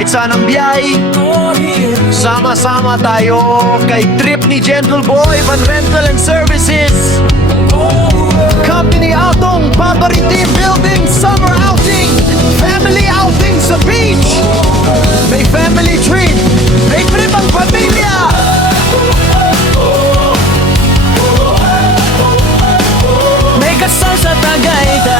Kahit saan ang biyahe, sama-sama tayo kay trip ni Gentle Boy Van Rental and Services. Company outong, paborito team building, summer outing, family outing sa beach. May family treat, may trip ang pamilya. May kasal sa Tagaytay,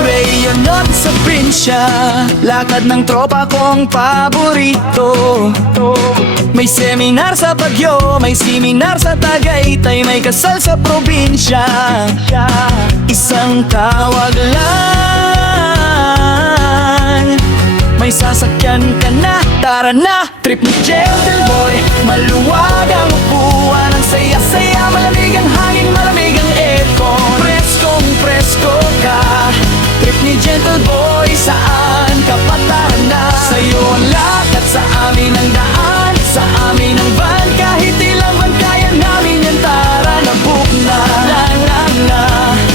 Rayonot sa Prinsya, lakad ng tropa kong paborito. May seminar sa Baguio, may seminar sa Tagaytay, may kasal sa probinsya. Isang tawag lang, may sasakyan ka na, tara na! Trip ni Gentle Boy, maluwag ang upuan, ang saya-saya, malamig ang hangin, malamig ang aircon. Preskong presko ka, trip ni Gentle Boy, saan ka pa, tara na! Sa'yo ang lakad, sa amin ang daan, sa amin ang van, kahit ilang van kaya namin yan, tara na, book na! La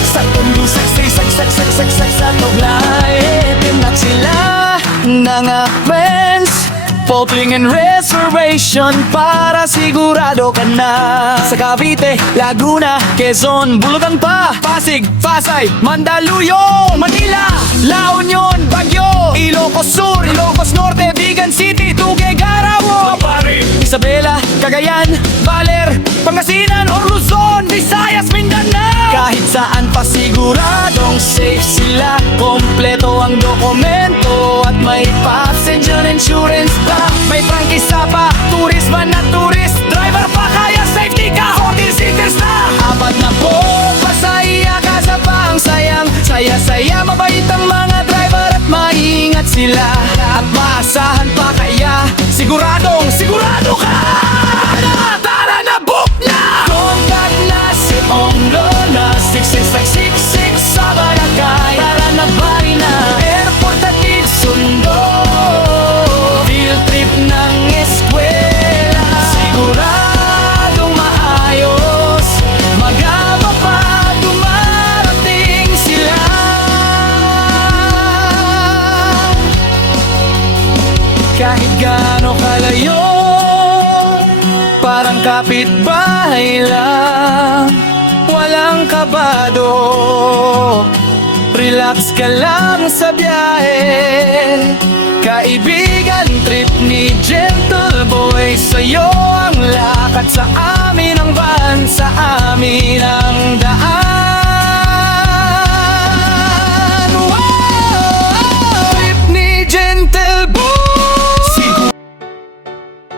sa tundo, sak sa toblay, tinak sila mga friends, booking and reservation para sigurado ka na. Sa Cavite, Laguna, Quezon, Bulacan pa, Pasig, Pasay, Mandaluyong, Manila, La Union, Baguio, Ilocos Sur, Ilocos Norte, Vigan City, Tuguegarao, Isabela, Cagayan, Baler, Pangasinan, or Luzon, Visayas, Mindanao. Kahit saan pa siguradong safe sila, kompleto ang dokumento at may passenger insurance pa. May prangkisa pa, tourist van at tourist driver pa, kaya safety ka, 14 seaters na. Apat na po, pasaya ka sa pang sayang, saya-saya, mabait ang mga driver at maingat sila. At maasahan pa, kaya siguradong sigurado ka. Tara na, book na! Contact na si Onglo na 6666 sa Barangay. Tara na, bari na, airport hatid sundo, field trip ng eskwela. Siguradong maayos, magama pa, dumarating sila. Kahit gaano kalayo, parang kapitbahay lang, walang kabado. Relax ka lang sa biyahe, kaibigan, trip ni Gentle Boy. Sa'yo ang lakad, sa amin ang van, sa amin ang daan. Wow! Trip ni Gentle Boy.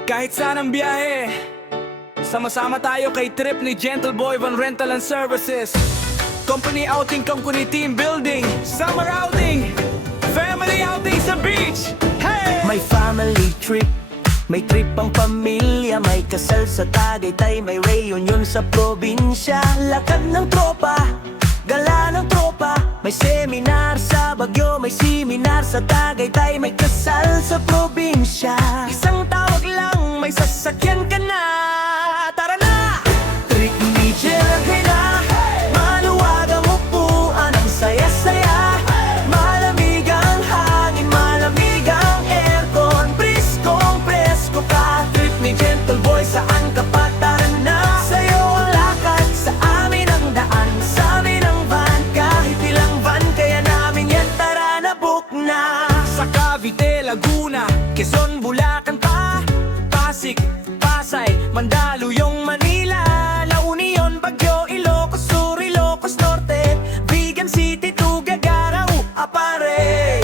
Kahit saan ang biyahe, sama-sama tayo kay trip ni Gentle Boy Van Rental and Services. Company outing, company team building, summer outing, family outing sa beach. Hey! May family trip, may trip ang pamilya, may kasal sa Tagaytay, may reunion sa probinsya. Lakad ng tropa, gala ng tropa, may seminar sa Baguio, may seminar sa Tagaytay, may kasal sa probinsya. Isang tawag lang, may sasakyan ka na, tara na! Trip ni Gentle na, maluwag ang upuan, ang saya-saya, malamig ang hangin, malamig ang aircon. Preskong presko ka, trip ni Gentle Boy, saan ka pa, tara na! Sa'yo ang lakad, sa amin ang daan, sa amin ang van, kahit ilang van kaya namin yan, tara na, book na! Sa Cavite, Laguna, Quezon, Bulacan pa, Pasig, Pasay, Mandaluyong, Manila, La Union, Baguio, Ilocos Sur, Ilocos Norte, Vigan City, Tuguegarao, Apare,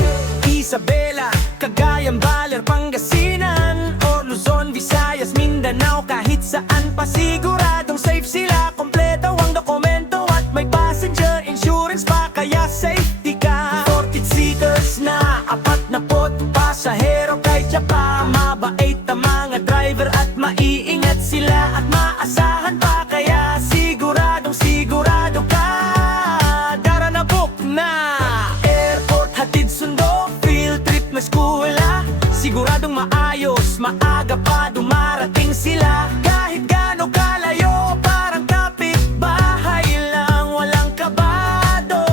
Isabela, Cagayan, Baler, Pangasinan, or Luzon, Visayas, Mindanao. Kahit saan pa siguradong safe sila, kompleto ang dokumento at may passenger insurance pa, kaya safety ka. 14 seaters na, apat na pot, pasahero kay pa. Mabait ang mga driver at maiingat sila, at maasahan pa, kaya siguradong sigurado ka. Tara na, book na! Airport hatid sundo, field trip na skula, siguradong maayos, maaga pa dumarating sila. Kahit gaano kalayo, parang kapitbahay lang, walang kabado.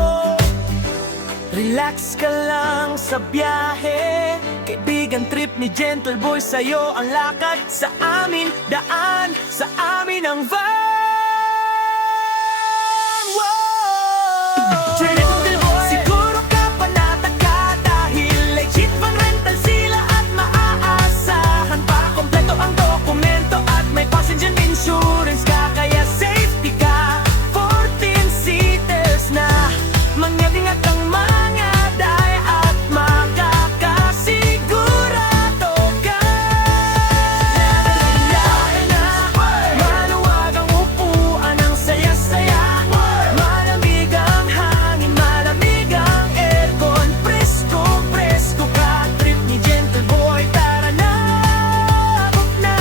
Relax ka lang sa biyahe. Kaibigan, trip ni Gentle Boy, sa'yo ang lakad. Sa amin, daan, sa amin ang van. Wow! Gentle Boy, siguro ka panatag ka dahil legit van rental sila at maaasahan. Para kompleto ang dokumento at may passenger insurance ka, kaya safety ka. 14 seaters na mangyadingat ang mga day at makakasigurado ka. Maluwag ang upuan, ang saya-saya. Malamig ang hangin, malamig ang aircon. Presko ka, trip ni Gentle Boy. Tara na, book na.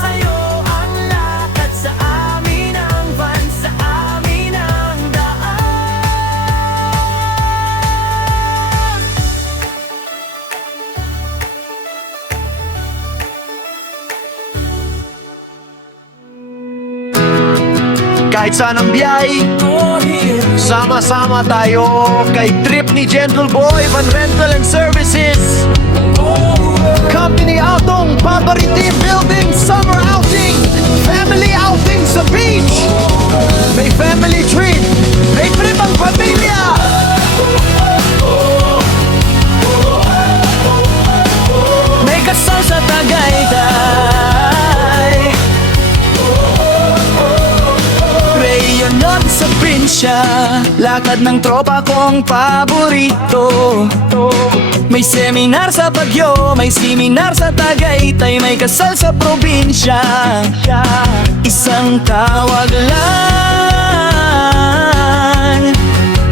Sa'yo ang lakad, sa amin ang van, sa amin ang daan. Kahit saan ang biyahe, Go here. sama-sama tayo kay trip ni Gentle Boy Van Rental and Services. Company Outong Paborit Team Building Summer Outing, Family Outing sa beach. May family treat, may trip ang pamilya. May kasal sa Tagaytay, Reunion sa Prinsya, lakad ng tropa kong paborito. May seminar sa Baguio, may seminar sa Tagaytay, may kasal sa probinsya. Isang tawag lang,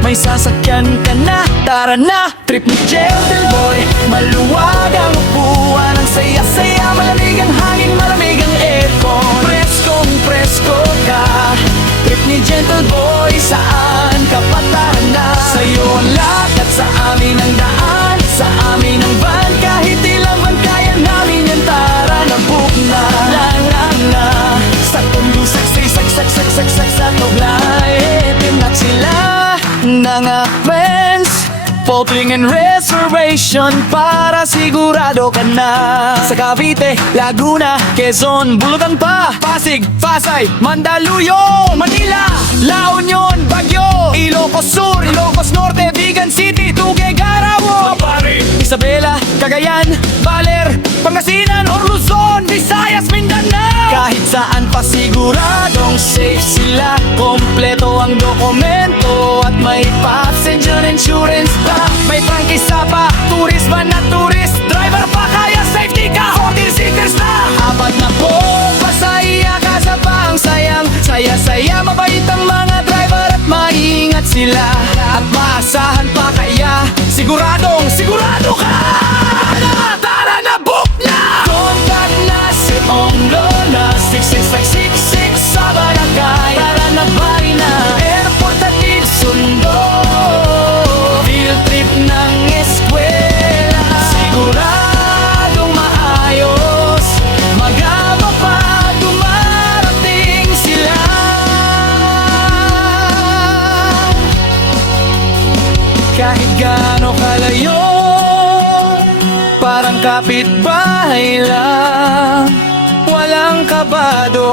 may sasakyan ka na, tara na. Trip ni Gentle Boy, maluwag ang upuan, ang saya-saya. Malamig ang hangin, malamig ang aircon. Presko ka, trip ni Gentle Boy, saan ka pa, tara na. Sa'yo ang lakad, sa amin ang daan, sa amin ang van. Kahit ilang van, kaya namin yan, tara na, book na. La sa tundo, sak sa tuglay. Tinak sila ng friends, Booking and reservation para sigurado ka na. Sa Cavite, Laguna, Quezon, Bulacan pa, Pasig, Pasay, Mandaluyong, Manila, La Union, Baguio, Ilocos Sur, Ilocos Norte, Vigan City, Tuguegarao, Isabela, Cagayan, Baler, Pangasinan, or Luzon, Visayas, Mindanao. Kahit saan pa siguradong safe sila. Kompleto ang dokumento at may passenger insurance pa. May prangkisa pa, tourist van at tourist driver pa. Kaya safety ka, 14 seaters na. Apat na po, pasaya ka sa pang sayang. Saya-saya, mabait ang mga driver at maingat sila. At maasahan pa, kaya siguradong sigurado ka. Tara na, book na! Contact na si Ong Lola, 6666 sa barangay. Tara na, bari na, airport at sundo. Field trip ng eskwela, siguradong maayos. Magama pa, dumarating sila. Kahit gaano kalayo, parang kapitbahay lang. Walang kabado,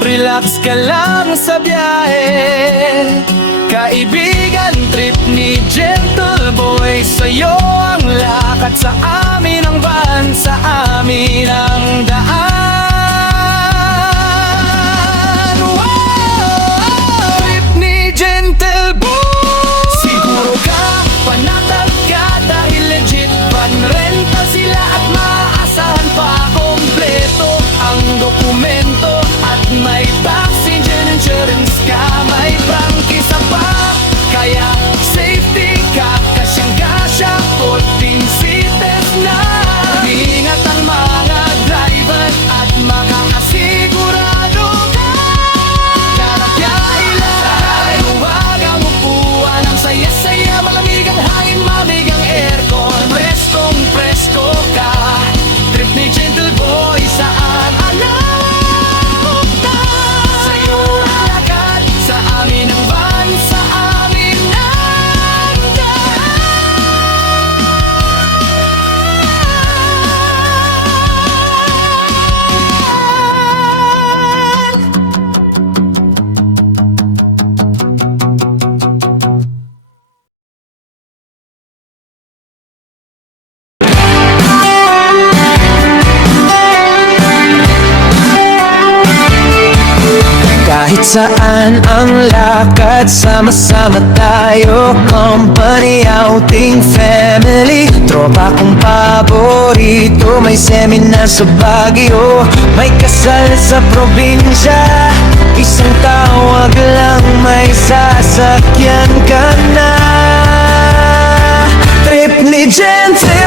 relax ka lang sa biyahe. Kaibigan, trip ni Gentle Boy, sa'yo ang lakad, sa amin ang van, sa amin ang daan. Wow! Trip ni Gentle Boy, siguro ka, panatag ka, dahil legit van rental sila at maaasahan pa. Kompleto ang dokumento at may passenger insurance ka, may prangkisa pa. Kaya safety ka, kasyang-kasya, 14 seaters na. Ingat ang mga driver. Kahit saan ang lakad, sama-sama tayo. Company, outing, family, tropa kong paborito. May seminar sa Baguio, may kasal sa probinsya. Isang tawag lang, may sasakyan ka na. Trip ni Gentle